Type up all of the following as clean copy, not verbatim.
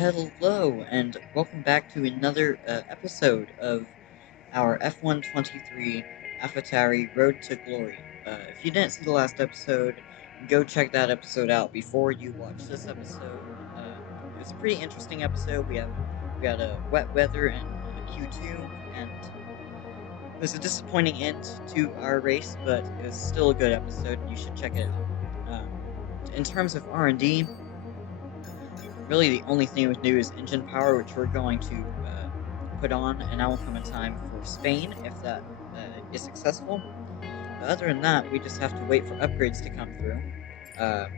Hello, and welcome back to another episode of our F123 AlphaTauri Road to Glory. If you didn't see the last episode, go check that episode out before you watch this episode. It was a pretty interesting episode. We had a wet weather in Q2, and it was a disappointing end to our race, but it was still a good episode, and you should check it out. In terms of R&D, really the only thing we can do is engine power, which we're going to put on, and that will come in time for Spain if that is successful. But other than that, we just have to wait for upgrades to come through. Uh,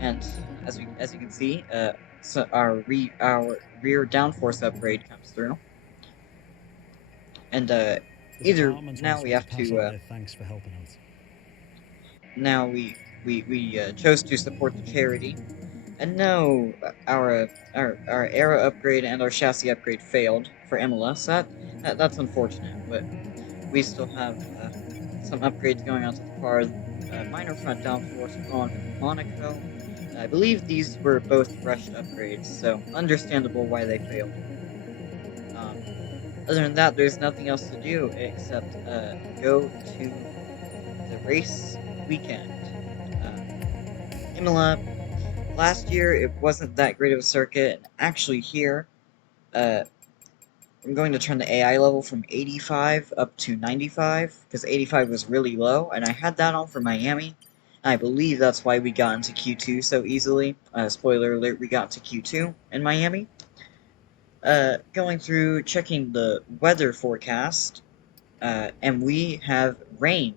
and as you can see, so our rear downforce upgrade comes through, and The either department now wants we me to have pass on to their thanks for helping out. now we chose to support the charity. And no, our era upgrade and our chassis upgrade failed for Imola, so that's unfortunate. But we still have some upgrades going on to the car. Minor front downforce on Monaco. I believe these were both rushed upgrades, so understandable why they failed. Um, Other than that, there's nothing else to do except go to the race weekend. Imola. Last year, it wasn't that great of a circuit. Actually, here, uh, I'm going to turn the AI level from 85 up to 95, because 85 was really low, and I had that on for Miami. I believe that's why we got into Q2 so easily. Spoiler alert, we got to Q2 in Miami. Going through, checking the weather forecast, and we have rain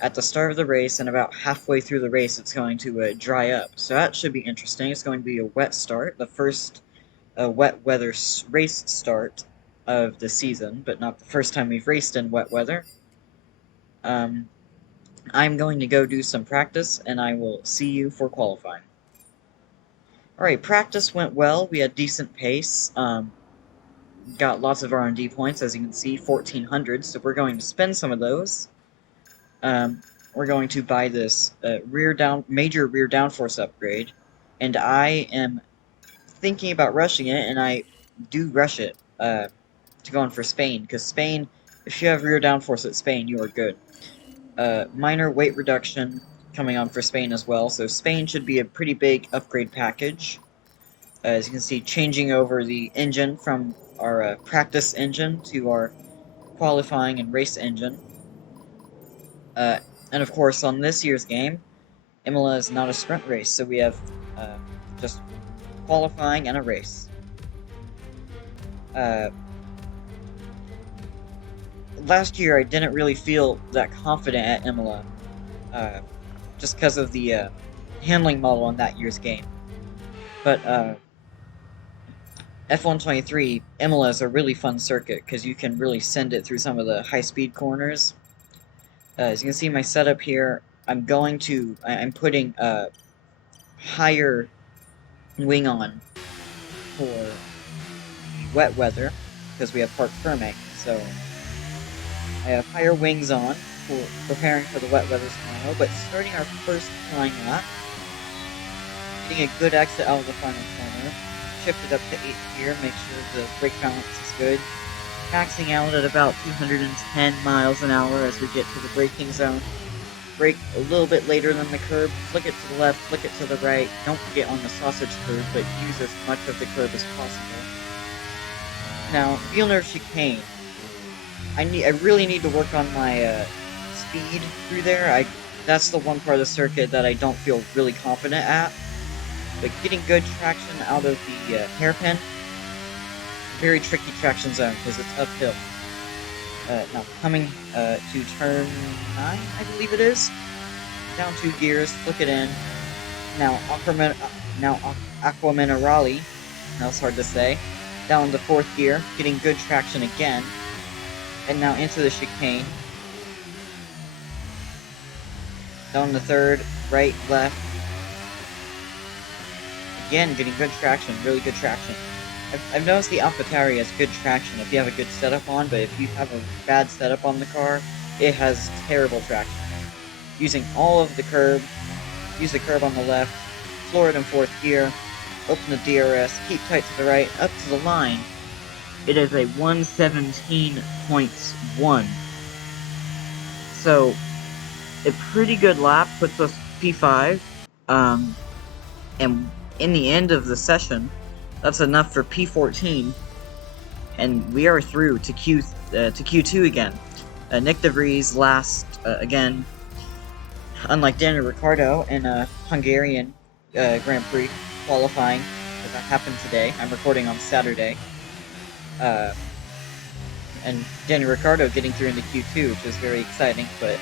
at the start of the race, and about halfway through the race it's going to dry up. So that should be interesting. It's going to be a wet start, the first wet weather race start of the season, but not the first time we've raced in wet weather. I'm going to go do some practice, and I will see you for qualifying. Alright, practice went well. We had decent pace. Got lots of R&D points, as you can see, 1,400, so we're going to spend some of those. We're going to buy this major rear downforce upgrade, and I am thinking about rushing it, and I do rush it to go on for Spain, because Spain, if you have rear downforce at Spain, you are good. Minor weight reduction coming on for Spain as well, so Spain should be a pretty big upgrade package. As you can see, changing over the engine from our practice engine to our qualifying and race engine. And of course, on this year's game, Imola is not a sprint race, so we have just qualifying and a race. Last year, I didn't really feel that confident at Imola, just because of the handling model on that year's game. But F123, Imola is a really fun circuit, because you can really send it through some of the high-speed corners. As you can see my setup here, I'm putting higher wing on for wet weather, because we have park firming, so I have higher wings on for preparing for the wet weather scenario, but starting our first flying lap, getting a good exit out of the final corner, shifted up to 8th gear, make sure the brake balance is good, maxing out at about 210 miles an hour as we get to the braking zone. Brake a little bit later than the curb, flick it to the left, flick it to the right, don't get on the sausage curb, but use as much of the curb as possible. Now, Villeneuve chicane. I really need to work on my speed through there. That's the one part of the circuit that I don't feel really confident at. But getting good traction out of the hairpin, very tricky traction zone because it's uphill. Now coming to turn 9, I believe it is. Down 2 gears, flick it in. Now Aqua Minerale. That's hard to say. Down to 4th gear, getting good traction again. And now into the chicane. Down to 3rd, right, left. Again, getting good traction, really good traction. I've noticed the AlphaTauri has good traction if you have a good setup on, but if you have a bad setup on the car, it has terrible traction. Using all of the curb, use the curb on the left, floor it in 4th gear, open the DRS, keep tight to the right, up to the line. It is a 117.1. So, a pretty good lap puts us P5. And in the end of the session, that's enough for P14. And we are through to Q2 again. Nick De Vries last again, unlike Daniel Ricciardo in a Hungarian Grand Prix qualifying, because that happened today. I'm recording on Saturday. And Daniel Ricciardo getting through into Q2, which is very exciting. But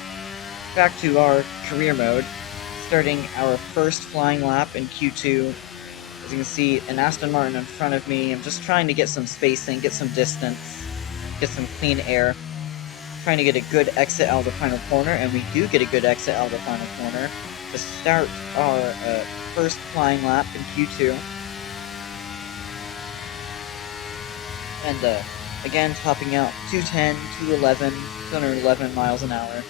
back to our career mode, starting our first flying lap in Q2. As you can see, an Aston Martin in front of me. I'm just trying to get some spacing, get some distance, get some clean air. Trying to get a good exit out of the final corner, and we do get a good exit out of the final corner to start our first flying lap in Q2. And again, topping out 210, 211, 211 miles an hour.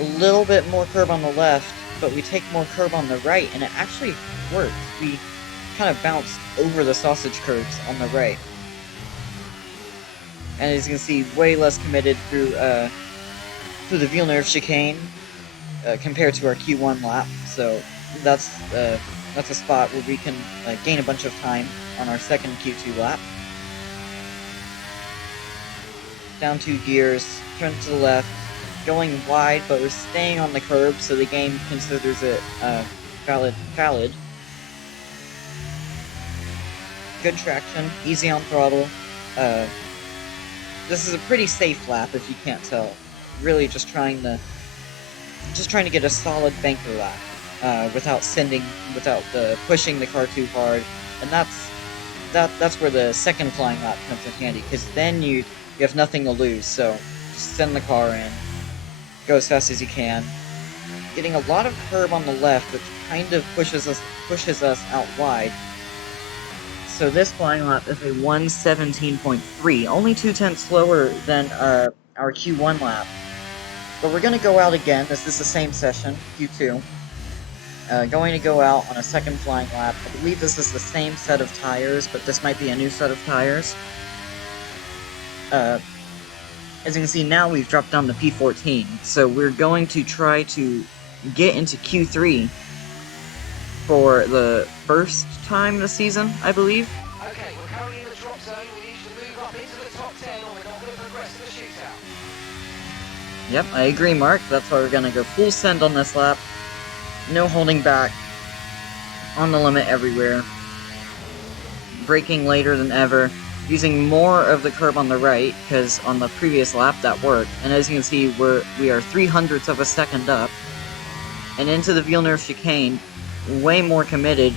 A little bit more curb on the left, but we take more curb on the right, and it actually works. We kind of bounce over the sausage curves on the right. And as you can see, way less committed through the Villeneuve chicane compared to our Q1 lap. So that's a spot where we can gain a bunch of time on our second Q2 lap. Down 2 gears, turn to the left, going wide, but we're staying on the curb, so the game considers it valid. Good traction, easy on throttle. This is a pretty safe lap, if you can't tell. Really just trying to get a solid banker lap, without pushing the car too hard, and that's where the second flying lap comes in handy, because then you have nothing to lose. So just send the car in, go as fast as you can. Getting a lot of curb on the left, which kind of pushes us out wide. So this flying lap is a 117.3, only 0.2 slower than our Q1 lap. But we're going to go out again. This is the same session, Q2. Going to go out on a second flying lap. I believe this is the same set of tires, but this might be a new set of tires. As you can see, now we've dropped down to P14. So we're going to try to get into Q3 for the first time this season, I believe. Okay, we're currently in the drop zone. We need to move up into the top 10 or we're not going to progress in the shootout. Yep, I agree, Mark. That's why we're going to go full send on this lap. No holding back. On the limit everywhere. Braking later than ever. Using more of the curb on the right, because on the previous lap that worked. And as you can see, we are 0.03 of a second up. And into the Villeneuve chicane. Way more committed,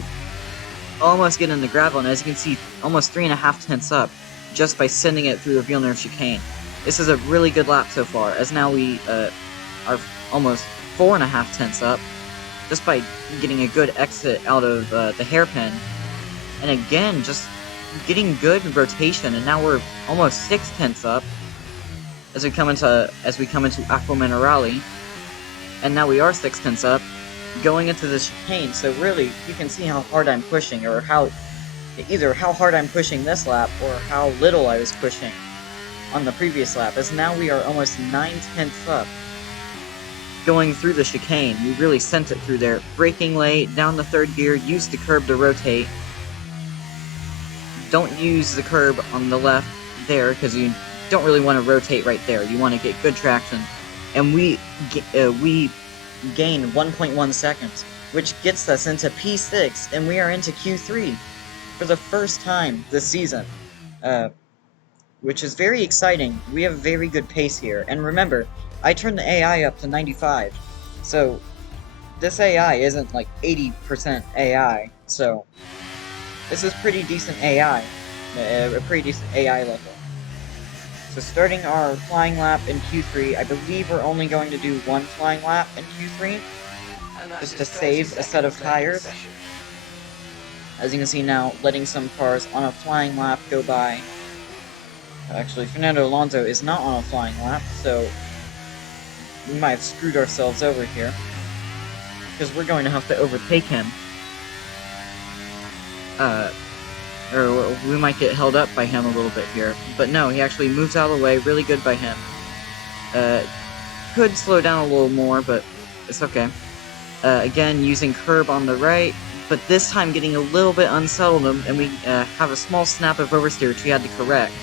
almost getting the gravel, and as you can see, almost 3.5 up just by sending it through the Villeneuve chicane. This is a really good lap so far, as now we are almost 4.5 up just by getting a good exit out of the hairpin, and again just getting good rotation, and now we're almost 0.6 up as we come into Acqua Minerale, and now we are 0.6 up. Going into the chicane, so really you can see how hard I'm pushing, or either how hard I'm pushing this lap or how little I was pushing on the previous lap, as now we are almost 0.9 up going through the chicane. We really sent it through there, braking late, down the third gear, use the curb to rotate. Don't use the curb on the left there, because you don't really want to rotate right there. You want to get good traction, and we gain 1.1 seconds, which gets us into P6, and we are into Q3 for the first time this season, which is very exciting. We have very good pace here, and remember, I turned the AI up to 95, so this AI isn't like 80% AI, so this is pretty decent AI, a pretty decent AI level. So starting our flying lap in Q3, I believe we're only going to do one flying lap in Q3, just to save a set of tires. As you can see now, letting some cars on a flying lap go by. Actually, Fernando Alonso is not on a flying lap, so we might have screwed ourselves over here, because we're going to have to overtake him. or we might get held up by him a little bit here. But no, he actually moves out of the way, really good by him. Could slow down a little more, but it's okay. Again, using curb on the right, but this time getting a little bit unsettled, and we have a small snap of oversteer, which we had to correct.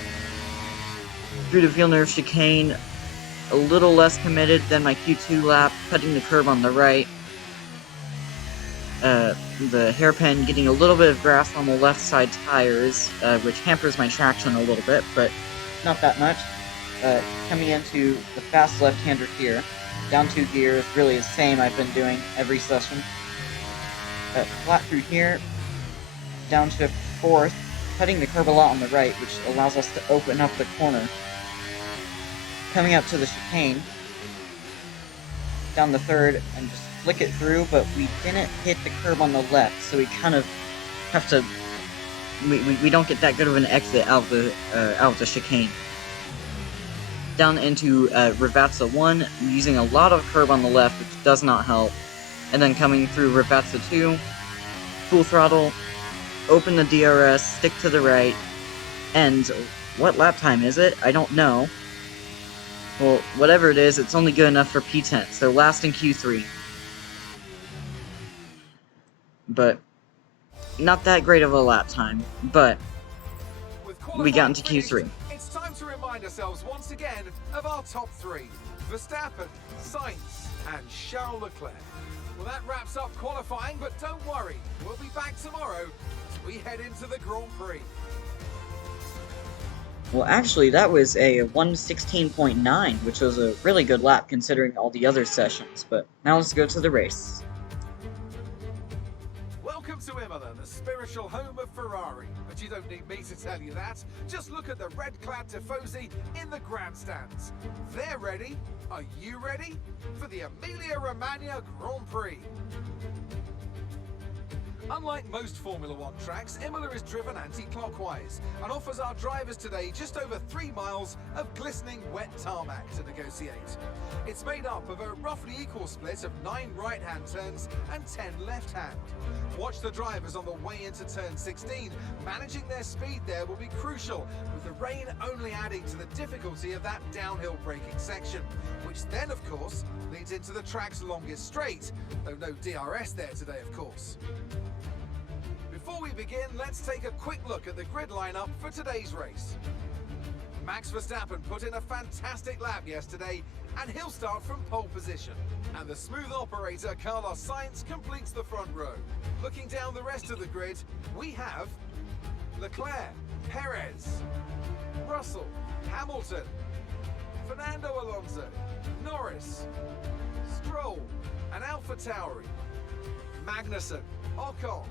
Through the Villeneuve chicane, a little less committed than my Q2 lap, cutting the curb on the right. The hairpin getting a little bit of grass on the left side tires, which hampers my traction a little bit, but not that much. Coming into the fast left-hander here, down 2 gears, really the same I've been doing every session. Flat through here, down to 4th, cutting the curb a lot on the right, which allows us to open up the corner. Coming up to the chicane, down the 3rd, and just flick it through, but we didn't hit the curb on the left, so we kind of have to... We don't get that good of an exit out of the chicane. Down into Ravazza 1, using a lot of curb on the left, which does not help. And then coming through Ravazza 2, full throttle, open the DRS, stick to the right, and what lap time is it? I don't know. Well, whatever it is, it's only good enough for P10, so last in Q3. But not that great of a lap time, but we got into Q3. It's time to remind ourselves once again of our top 3. Verstappen, Sainz, and Charles Leclerc. Well, that wraps up qualifying, but don't worry, we'll be back tomorrow as we head into the Grand Prix. Well, actually, that was a 1:16.9, which was a really good lap considering all the other sessions, but now let's go to the race. Welcome to Imola, the spiritual home of Ferrari. But you don't need me to tell you that. Just look at the red-clad Tifosi in the grandstands. They're ready. Are you ready? For the Emilia-Romagna Grand Prix. Unlike most Formula One tracks, Imola is driven anti-clockwise and offers our drivers today just over 3 miles of glistening wet tarmac to negotiate. It's made up of a roughly equal split of 9 right-hand turns and 10 left-hand. Watch the drivers on the way into turn 16. Managing their speed there will be crucial, with the rain only adding to the difficulty of that downhill braking section, which then, of course, leads into the track's longest straight, though no DRS there today, of course. Before we begin, let's take a quick look at the grid lineup for today's race. Max Verstappen put in a fantastic lap yesterday, and he'll start from pole position. And the smooth operator Carlos Sainz completes the front row. Looking down the rest of the grid, we have Leclerc, Perez, Russell, Hamilton, Fernando Alonso, Norris, Stroll, and AlphaTauri, Magnussen, Ocon,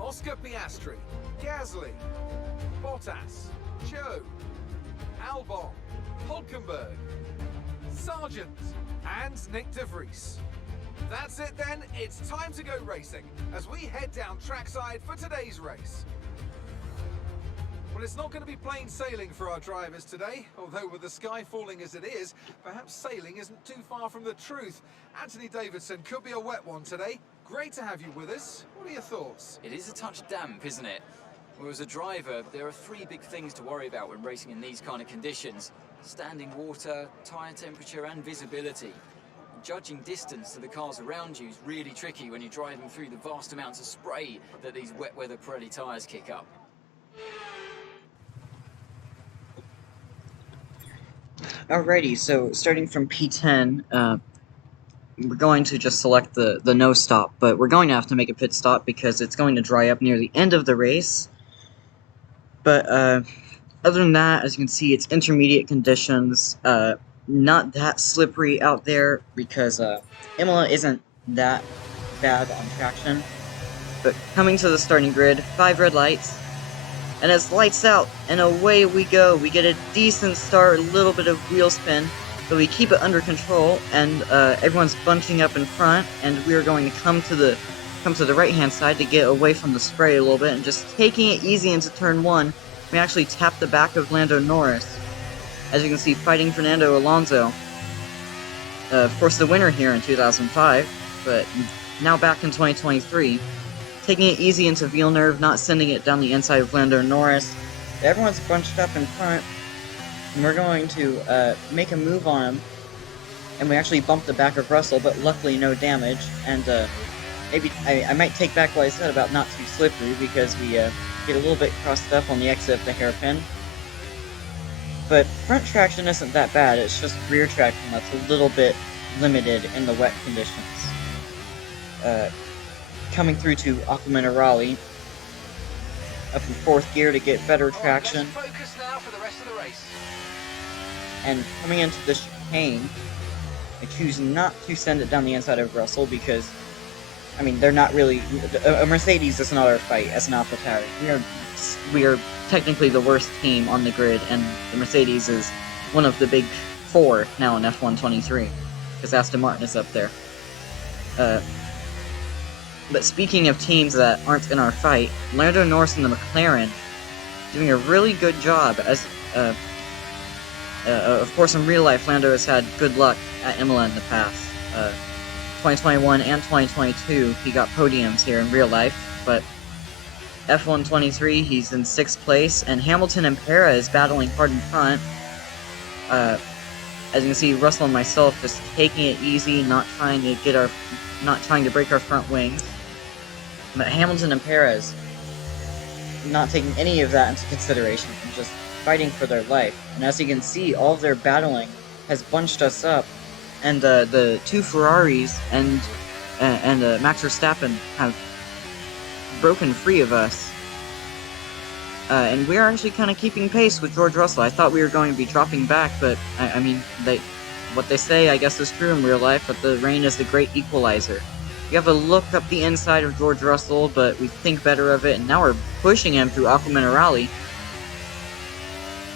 Oscar Piastri, Gasly, Bottas, Joe, Albon, Hulkenberg, Sargent, and Nick de Vries. That's it then, it's time to go racing as we head down trackside for today's race. Well, it's not going to be plain sailing for our drivers today, although with the sky falling as it is, perhaps sailing isn't too far from the truth. Anthony Davidson could be a wet one today. Great to have you with us. What are your thoughts? It is a touch damp, isn't it? Well, as a driver, there are 3 big things to worry about when racing in these kind of conditions: standing water, tyre temperature, and visibility. Judging distance to the cars around you is really tricky when you're driving through the vast amounts of spray that these wet weather Pirelli tyres kick up. Alrighty, so starting from P10, we're going to just select the no stop, but we're going to have to make a pit stop because it's going to dry up near the end of the race. But other than that, as you can see, it's intermediate conditions, not that slippery out there because Imola isn't that bad on traction. But coming to the starting grid, 5 red lights, and it's lights out, and away we go. We get a decent start, a little bit of wheel spin, but we keep it under control, and everyone's bunching up in front, and we are going to come to the right-hand side to get away from the spray a little bit, and just taking it easy into turn 1. We actually tap the back of Lando Norris. As you can see, fighting Fernando Alonso. Of course, the winner here in 2005, but now back in 2023. taking it easy into Villeneuve, not sending it down the inside of Lando Norris. Everyone's bunched up in front, and we're going to make a move on him. And we actually bumped the back of Russell, but luckily no damage. And maybe I might take back what I said about not too slippery, because we get a little bit crossed up on the exit of the hairpin. But front traction isn't that bad, it's just rear traction that's a little bit limited in the wet conditions. Coming through to Aqua Minerale, up in 4th gear to get better traction. Focus now for the rest of the race. And coming into the chicane, I choose not to send it down the inside of Russell because, I mean, they're not really... A Mercedes is not our fight as an AlphaTauri. We are technically the worst team on the grid, and the Mercedes is one of the big 4 now in F1 23, because Aston Martin is up there. But speaking of teams that aren't in our fight, Lando Norris and the McLaren doing a really good job. As of course, in real life, Lando has had good luck at Imola in the past. 2021 and 2022, he got podiums here in real life, but F1 23, he's in 6th place, and Hamilton and Perez battling hard in front. As you can see, Russell and myself just taking it easy, not trying to break our front wings. But Hamilton and Perez not taking any of that into consideration and just fighting for their life. And as you can see, all of their battling has bunched us up, and the 2 Ferraris and Max Verstappen have broken free of us. And we're actually kind of keeping pace with George Russell. I thought we were going to be dropping back, but I mean, what they say, I guess, is true in real life, but the rain is the great equalizer. We have a look up the inside of George Russell, but we think better of it, and now we're pushing him through Aqua Minerale.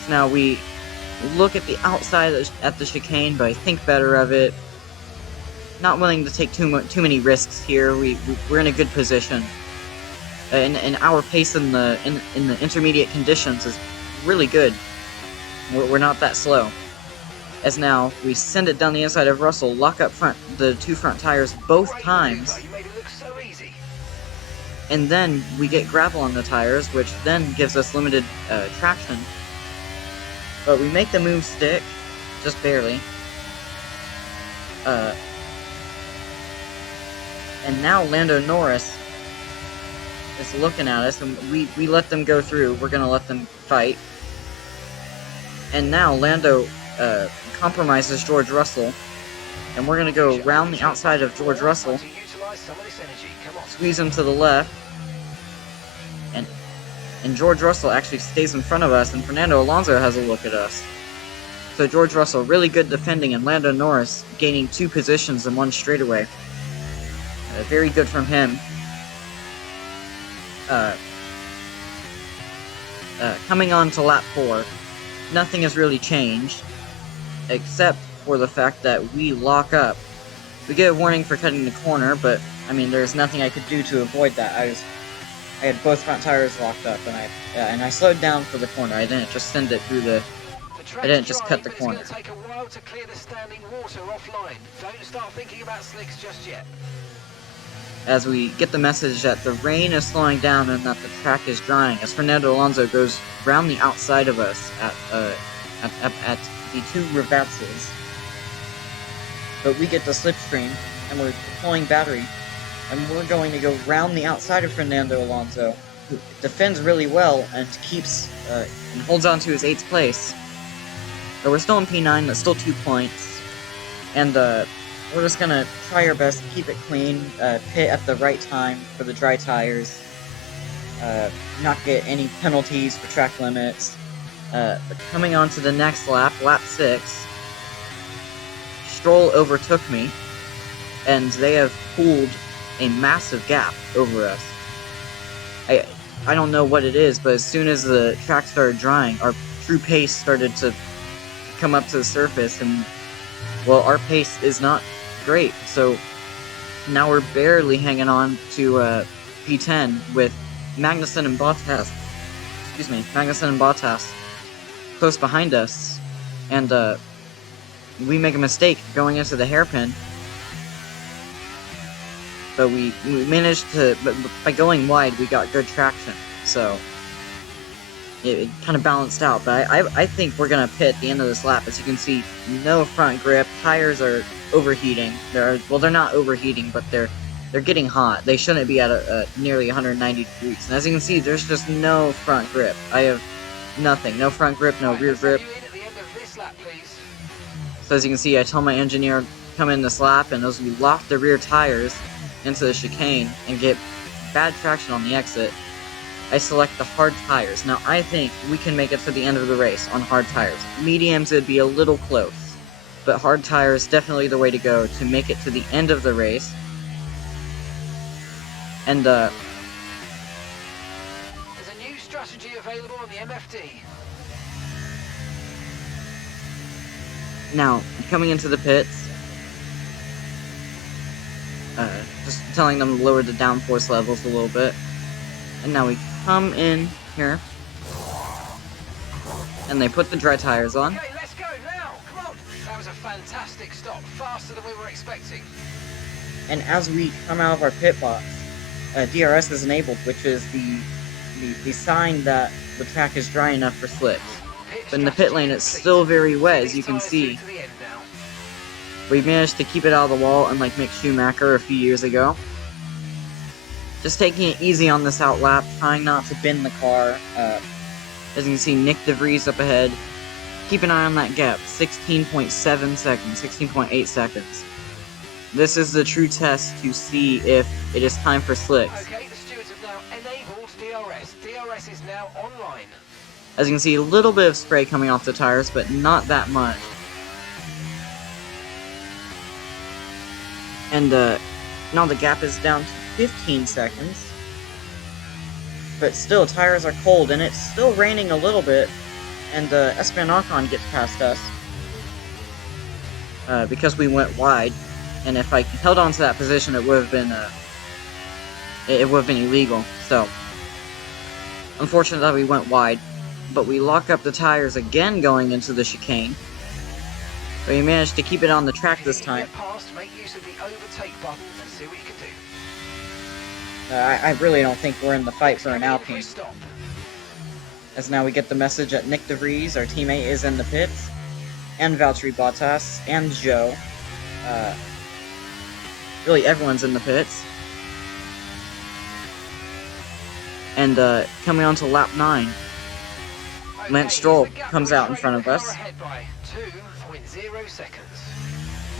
So now we look at the outside at the chicane, but I think better of it. Not willing to take too many risks here. We're in a good position. And our pace in the intermediate conditions is really good. We're not that slow. As now, we send it down the inside of Russell, lock up the 2 front tires both times, and then we get gravel on the tires, which then gives us limited traction. But we make the move stick, just barely. And now Lando Norris is looking at us, and we let them go through. We're gonna let them fight. And now Lando compromises George Russell, and we're gonna go around the outside of George Russell, squeeze him to the left, and George Russell actually stays in front of us, and Fernando Alonso has a look at us. So George Russell, really good defending, and Lando Norris gaining 2 positions in 1 straightaway. Very good from him. Coming on to lap 4, nothing has really changed, except for the fact that we lock up. We get a warning for cutting the corner, but I mean, there's nothing I could do to avoid that. I had both front tires locked up, and I slowed down for the corner. I didn't just send it through I didn't just cut the corner. It's going to take a while to clear the standing water offline. Don't start thinking about slicks just yet. As we get the message that the rain is slowing down and that the track is drying, as Fernando Alonso goes round the outside of us at the 2 reverses. But we get the slipstream, and we're deploying battery, and we're going to go round the outside of Fernando Alonso, who defends really well and keeps and holds on to his 8th place. But we're still in P9, that's still 2 points, and we're just gonna try our best to keep it clean, pit at the right time for the dry tires, not get any penalties for track limits. But coming on to the next lap, lap 6, Stroll overtook me, and they have pulled a massive gap over us. I don't know what it is, but as soon as the track started drying, our true pace started to come up to the surface, and, well, our pace is not great, so now we're barely hanging on to P10 with Magnussen and Bottas close behind us, and we make a mistake going into the hairpin, but we managed to, but by going wide, we got good traction, so it kind of balanced out. But I think we're gonna pit at the end of this lap. As you can see, no front grip, tires are overheating. Well, they're not overheating, but they're getting hot. They shouldn't be at nearly 190 degrees. And as you can see, there's just no front grip. I have nothing, no front grip, no rear grip. So as you can see, I tell my engineer come in this lap, and as we lock the rear tires into the chicane and get bad traction on the exit, I select the hard tires. Now I think we can make it to the end of the race on hard tires. Mediums would be a little close, but hard tires definitely the way to go to make it to the end of the race. And there's a new strategy available on the MFD. Now, coming into the pits, just telling them to lower the downforce levels a little bit. And now we come in here, and they put the dry tires on. Okay, let's go now. Come on. That was a fantastic stop, faster than we were expecting. And as we come out of our pit box, DRS is enabled, which is the sign that the track is dry enough for slicks. But in the pit lane, it's still very wet, as you can see. We managed to keep it out of the wall, unlike Mick Schumacher a few years ago. Just taking it easy on this out lap, trying not to bend the car. As you can see, Nick DeVries up ahead. Keep an eye on that gap, 16.7 seconds, 16.8 seconds. This is the true test to see if it is time for slicks. Okay, the stewards have now enabled DRS. DRS is now online. As you can see, a little bit of spray coming off the tires, but not that much. And now the gap is down to 15 seconds. But still, tires are cold, and it's still raining a little bit. And Esteban Ocon gets past us because we went wide. And if I held on to that position, it would have been illegal. So, unfortunate that we went wide. But we lock up the tires again going into the chicane. But we managed to keep it on the track this time. Make use of the overtake button and see what you can do. I really don't think we're in the fight for an Alpine. As now we get the message that Nick DeVries, our teammate, is in the pits. And Valtteri Bottas, and Joe. Really, everyone's in the pits. And coming on to lap 9. Lance Stroll comes out in front of us.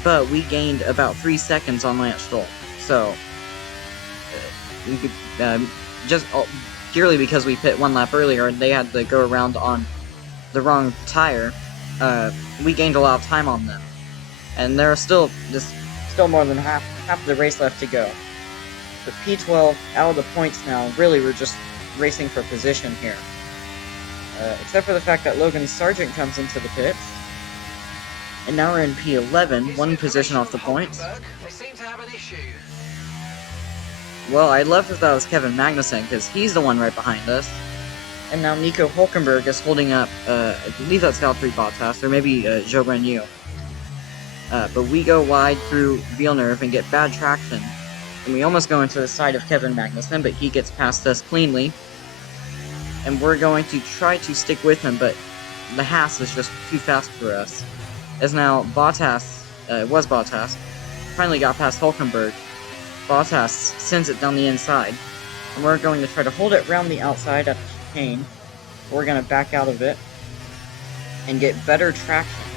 But we gained about 3 seconds on Lance Stroll. So, just purely because we pit 1 lap earlier and they had to go around on the wrong tire, we gained a lot of time on them. And there are still more than half of the race left to go. But P12 out of the points now, really we're just racing for position here. Except for the fact that Logan Sargent comes into the pits. And now we're in P11, 1 position off the points. They seem to have an issue. Well, I'd love if that was Kevin Magnussen, because he's the one right behind us. And now Nico Hulkenberg is holding up, I believe that's Valtteri Bottas, or maybe Zhou Guanyu. But we go wide through Villeneuve and get bad traction. And we almost go into the side of Kevin Magnussen, but he gets past us cleanly. And we're going to try to stick with him, but the Haas is just too fast for us. As now Bottas, finally got past Hulkenberg. Bottas sends it down the inside. And we're going to try to hold it around the outside at the chicane. We're going to back out of it and get better traction,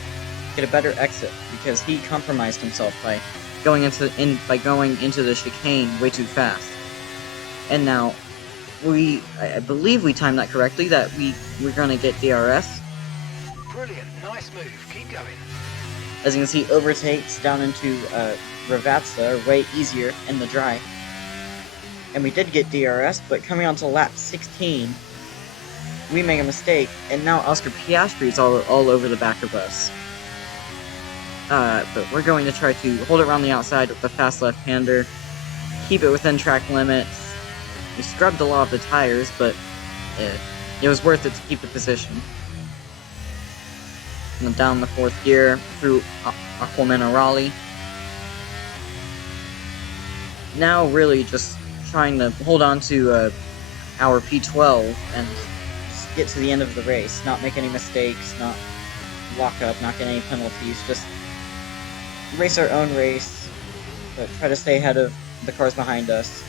get a better exit, because he compromised himself by going into the chicane way too fast. And now I believe we timed that correctly, that we're going to get DRS. Brilliant, nice move, keep going. As you can see, overtakes down into Ravazza are way easier in the dry. And we did get DRS, but coming on to lap 16, we make a mistake, and now Oscar Piastri's all over the back of us. But we're going to try to hold it around the outside with the fast left-hander, keep it within track limits. We scrubbed a lot of the tires, but it was worth it to keep the position. And then down the 4th gear through Aqua Minerali. now really just trying to hold on to our P12 and just get to the end of the race, not make any mistakes, not lock up, not get any penalties, just race our own race, but try to stay ahead of the cars behind us.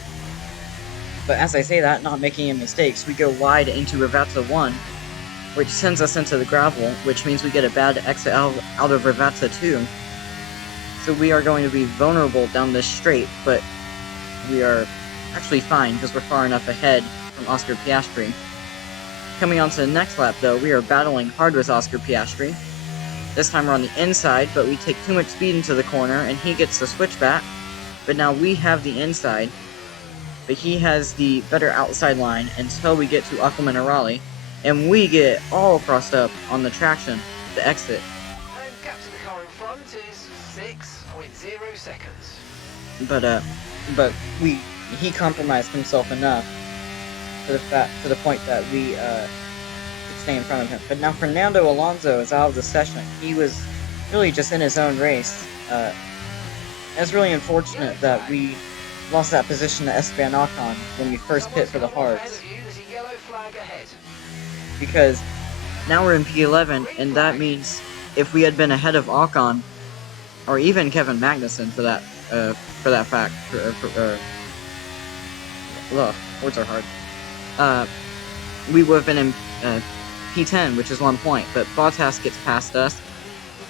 But as I say that, not making any mistakes, we go wide into Ravazza 1, which sends us into the gravel, which means we get a bad exit out of Ravazza 2. So we are going to be vulnerable down this straight, but we are actually fine because we're far enough ahead from Oscar Piastri. Coming on to the next lap though, we are battling hard with Oscar Piastri. This time we're on the inside, but we take too much speed into the corner and he gets the switchback. But now we have the inside, but he has the better outside line until we get to Aqua Minerale, and we get all crossed up on the traction, the exit. And gap to the car in front is 6.0 seconds. But he compromised himself enough to the point that we could stay in front of him. But now Fernando Alonso is out of the session. He was really just in his own race. It's really unfortunate that we lost that position to Esteban Ocon when we first pit for the hards. Because now we're in P11, and that means if we had been ahead of Ocon, or even Kevin Magnussen for that fact, words are hard. We would have been in P10, which is 1 point, but Bottas gets past us.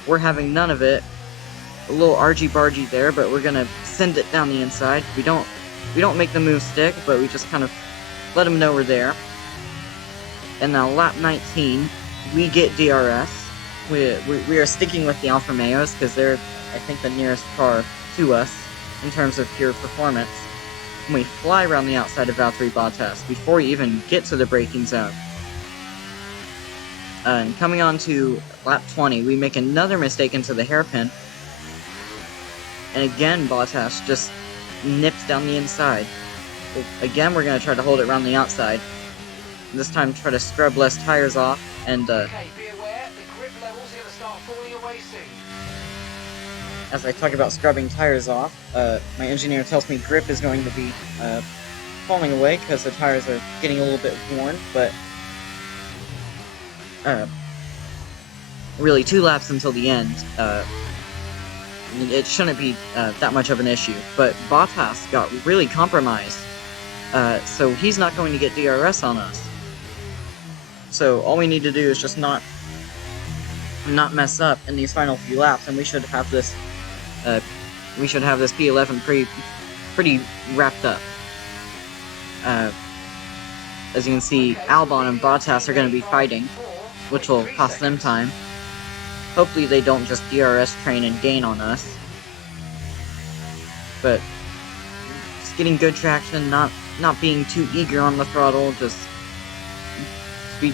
We're having none of it. A little argy-bargy there, but we're gonna send it down the inside. We don't make the move stick, but we just kind of let them know we're there. And now lap 19, we get DRS. We are sticking with the Alfa Romeos because they're, I think, the nearest car to us in terms of pure performance. And we fly around the outside of Valtteri Bottas before we even get to the braking zone. And coming on to lap 20, we make another mistake into the hairpin. And again, Bottas just nips down the inside. Again, we're going to try to hold it around the outside. This time, try to scrub less tires off, and Okay, be aware, the grip level's going to start falling away soon. As I talk about scrubbing tires off, my engineer tells me grip is going to be falling away because the tires are getting a little bit worn, but really 2 laps until the end, it shouldn't be that much of an issue, but Bottas got really compromised, so he's not going to get DRS on us. So all we need to do is just not mess up in these final few laps, and we should have this P11 pretty wrapped up. As you can see, Albon and Bottas are going to be fighting, which will cost them time. Hopefully they don't just DRS train and gain on us. But just getting good traction, not being too eager on the throttle, just be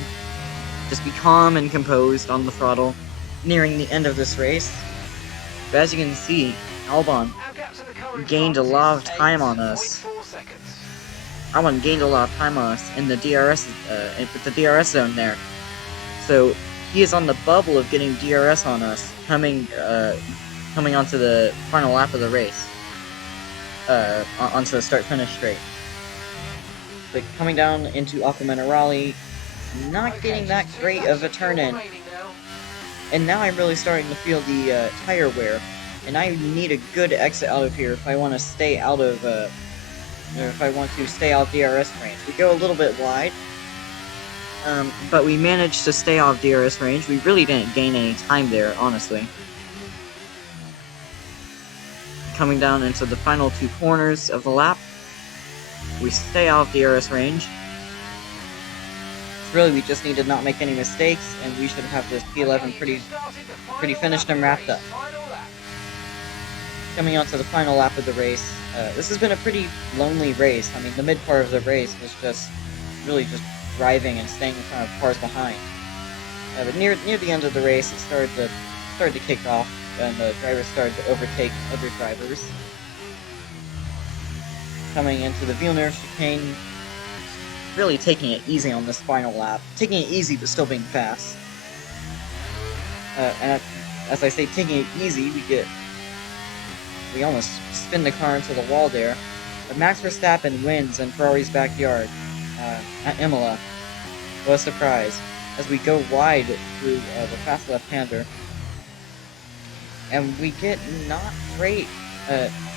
calm and composed on the throttle, nearing the end of this race. But as you can see, Albon gained a lot of time on us. Albon gained a lot of time on us in the DRS, with the DRS zone there. So he is on the bubble of getting DRS on us, coming onto the final lap of the race, onto the start-finish straight. But coming down into Aqua Minerale, not getting that great of a turn-in. And now I'm really starting to feel the tire wear, and I need a good exit out of here if I want to stay out of, DRS range. We go a little bit wide. But we managed to stay off DRS range. We really didn't gain any time there, honestly. Coming down into the final 2 corners of the lap, we stay off DRS range. Really, we just need to not make any mistakes, and we should have this P11 pretty finished and wrapped up. Coming on to the final lap of the race, this has been a pretty lonely race. I mean, the mid part of the race was just really just driving and staying in front of cars behind. But near the end of the race, it started to kick off, and the drivers started to overtake other drivers. Coming into the Villeneuve chicane, really taking it easy on this final lap. Taking it easy, but still being fast. And as I say, taking it easy, we almost spin the car into the wall there. Max Verstappen wins in Ferrari's backyard at Imola. What a surprise, as we go wide through the fast left-hander. And we get not great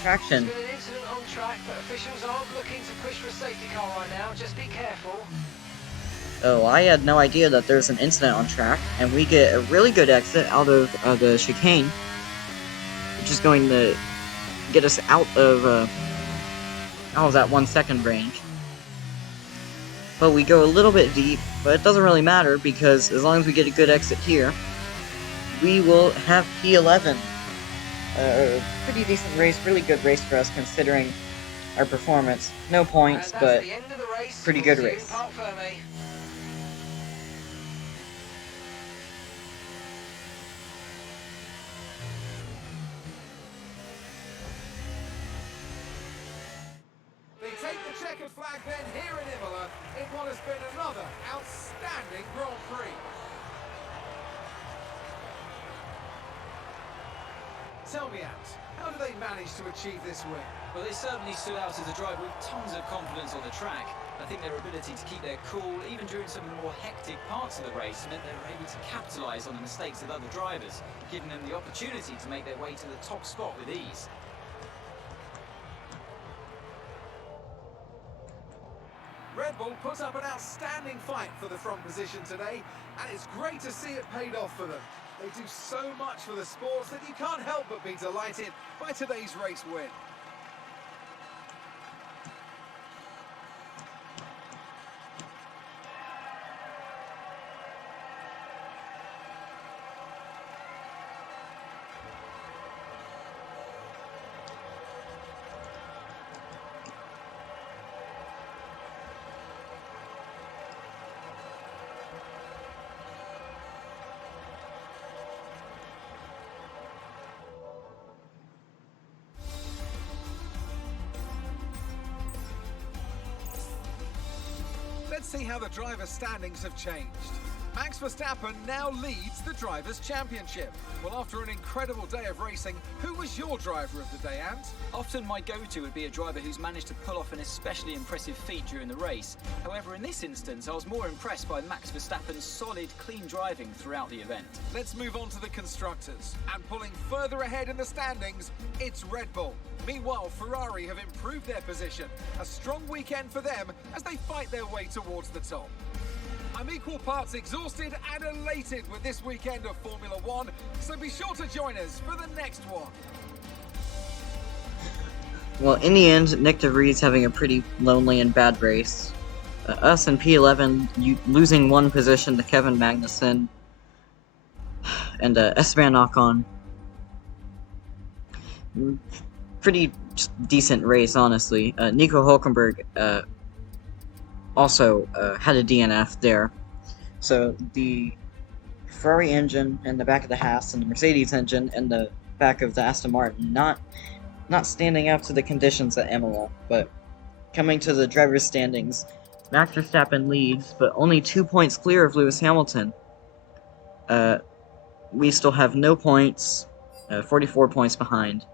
traction. There's been an incident on track, but officials aren't looking to push for a safety car right now. Just be careful. Oh, I had no idea that there's an incident on track, and we get a really good exit out of the chicane, which is going to get us out of that 1 second range. But we go a little bit deep, but it doesn't really matter because as long as we get a good exit here, we will have P11. Pretty decent race, really good race for us considering our performance. No points, but pretty good race. Take the checkered flag then here in Imola in what has been another outstanding Grand Prix. Tell me, Ant, how do they manage to achieve this win? Well, they certainly stood out as a driver with tons of confidence on the track. I think their ability to keep their cool, even during some of the more hectic parts of the race, meant they were able to capitalise on the mistakes of other drivers, giving them the opportunity to make their way to the top spot with ease. Red Bull put up an outstanding fight for the front position today, and it's great to see it paid off for them. They do so much for the sports that you can't help but be delighted by today's race win. Let's see how the driver's standings have changed. Max Verstappen now leads the Drivers' Championship. Well, after an incredible day of racing, who was your driver of the day, Ant? Often my go-to would be a driver who's managed to pull off an especially impressive feat during the race. However, in this instance, I was more impressed by Max Verstappen's solid, clean driving throughout the event. Let's move on to the constructors. And pulling further ahead in the standings, it's Red Bull. Meanwhile, Ferrari have improved their position. A strong weekend for them as they fight their way towards the top. I'm equal parts exhausted and elated with this weekend of Formula One, so be sure to join us for the next one. Well, in the end, Nick DeVries having a pretty lonely and bad race. Us in P11 losing one position to Kevin Magnussen and Esteban Ocon. Pretty decent race, honestly. Nico Hulkenberg also had a DNF there. So the Ferrari engine in the back of the Haas and the Mercedes engine in the back of the Aston Martin not standing up to the conditions at Imola. But coming to the driver's standings, Max Verstappen leads, but only 2 points clear of Lewis Hamilton. We still have no points, 44 points behind.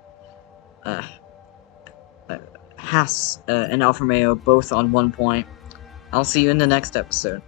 Haas and Alfa Romeo both on 1 point. I'll see you in the next episode.